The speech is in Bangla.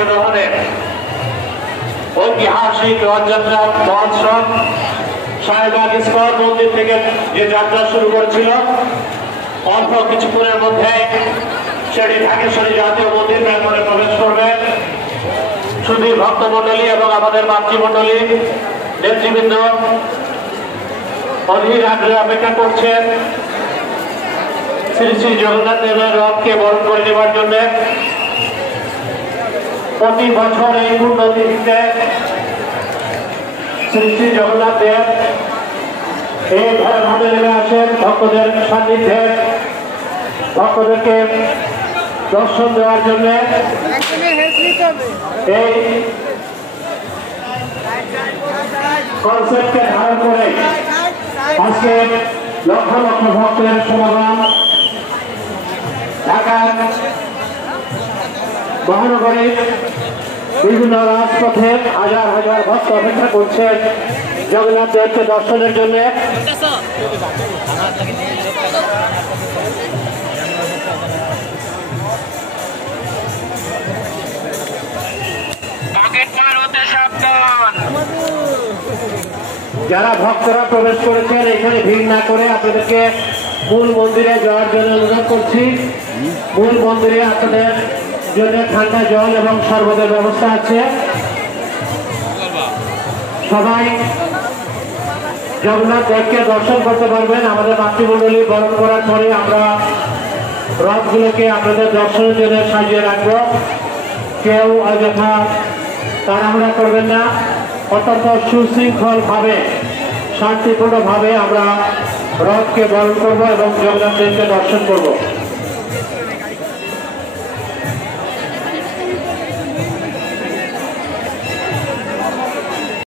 অংশগ্রহণে ঐতিহাসিক রথযাত্রা মহোৎসব শাহবাগ ইস্কন মন্দির থেকে যে যাত্রা শুরু করেছিল, অল্প কিছুক্ষণের মধ্যে সেটি ঢাকেশ্বরী জাতীয় মন্দির প্রাঙ্গণে প্রবেশ করবে। শুধু ভক্তমন্ডলী এবং আমাদের মাতৃমন্ডলী নেতৃবৃন্দ অধীর আগ্রহে অপেক্ষা করছেন শ্রী শ্রী জগন্নাথ দেবের রথকে বরণ করে নেবার জন্য। প্রতি বছর এই পুণ্যতিথিতে শ্রী শ্রী জগন্নাথ দেব এই ধর্মে নেমে আসেন ভক্তদের সান্নিধ্যে, ভক্তদেরকে দর্শন দেওয়ার জন্য। এই কনসেপ্টকে ধারণ করে আজকে লক্ষ লক্ষ ভক্তের সমাগম। ঢাকা মহানগরীর বিভিন্ন রাজপথে হাজার হাজার ভক্ত অপেক্ষা করছেন জগন্নাথ দেবকে দর্শনের জন্য। যারা ভক্তরা প্রবেশ করেছেন এখানে ভিড় না করে আপনাদেরকে মূল মন্দিরে যাওয়ার জন্য অনুরোধ করছি। মূল মন্দিরে আপনাদের জন্য ঠান্ডা জল এবং শরবতের ব্যবস্থা আছে। সবাই জগন্নাথ দেবকে দর্শন করতে পারবেন। আমাদের মাতৃমণ্ডলী বরণ করার পরে আমরা রথগুলোকে আপনাদের দর্শনের জন্য সাজিয়ে রাখবো। কেউ অযথা তাড়াহুড়া করবেন না, অত্যন্ত সুশৃঙ্খল ভাবে শান্তিপূর্ণ ভাবে আমরা রথকে বরণ করবো এবং জগন্নাথ দেবকে দর্শন করবো।